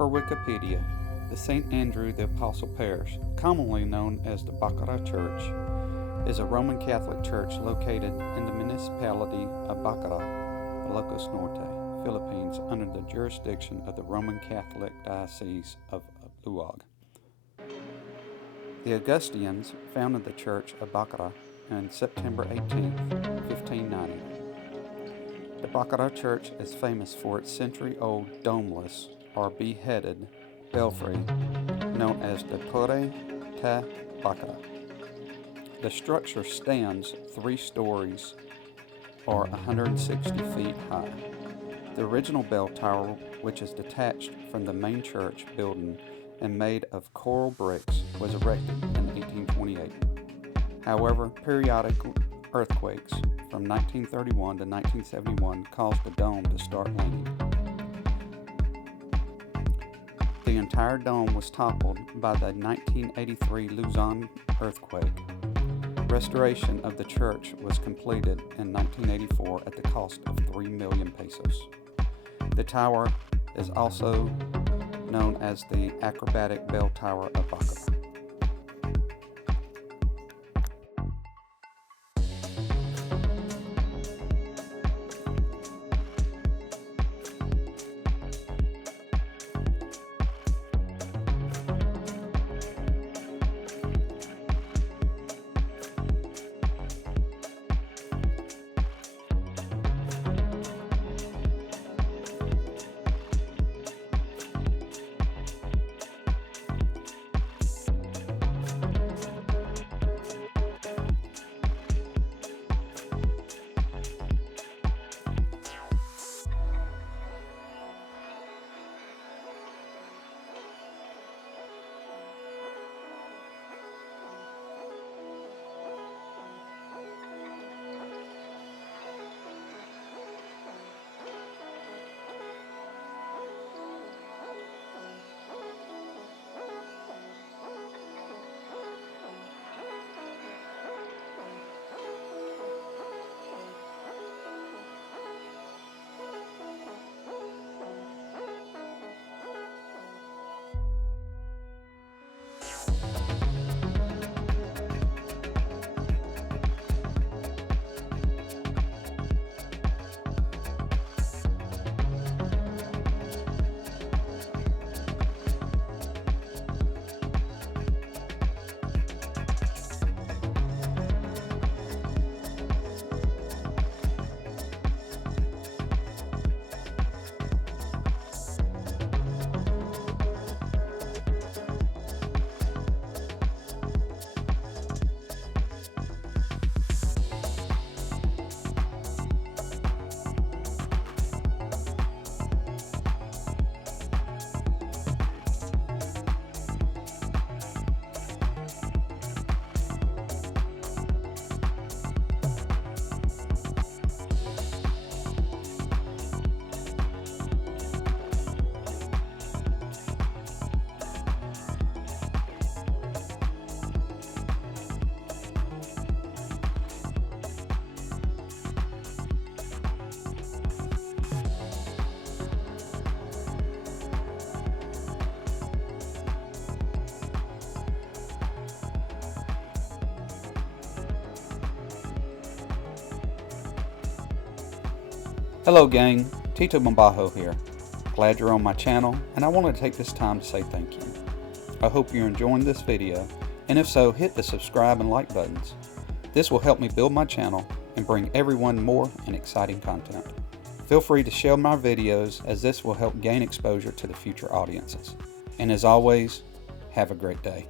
Per Wikipedia, the St. Andrew the Apostle Parish, commonly known as the Bacarra Church, is a Roman Catholic church located in the municipality of Bacarra, Ilocos Norte, Philippines, under the jurisdiction of the Roman Catholic Diocese of Luag. The Augustinians founded the Church of Bacarra on September 18, 1590. The Bacarra Church is famous for its century-old domeless or beheaded belfry known as the Torre de Bacarra. The structure stands 3 stories or 160 feet high. The original bell tower, which is detached from the main church building and made of coral bricks, was erected in 1828. However, periodic earthquakes from 1931 to 1971 caused the dome to start leaning. The entire dome was toppled by the 1983 Luzon earthquake. Restoration of the church was completed in 1984 at the cost of 3 million pesos. The tower is also known as the Acrobatic Bell Tower of Bacarra. Hello gang, Tito Mambajo here. Glad you're on my channel, and I wanted to take this time to say thank you. I hope you're enjoying this video, and if so, hit the subscribe and like buttons. This will help me build my channel and bring everyone more and exciting content. Feel free to share my videos, as this will help gain exposure to the future audiences. And as always, have a great day.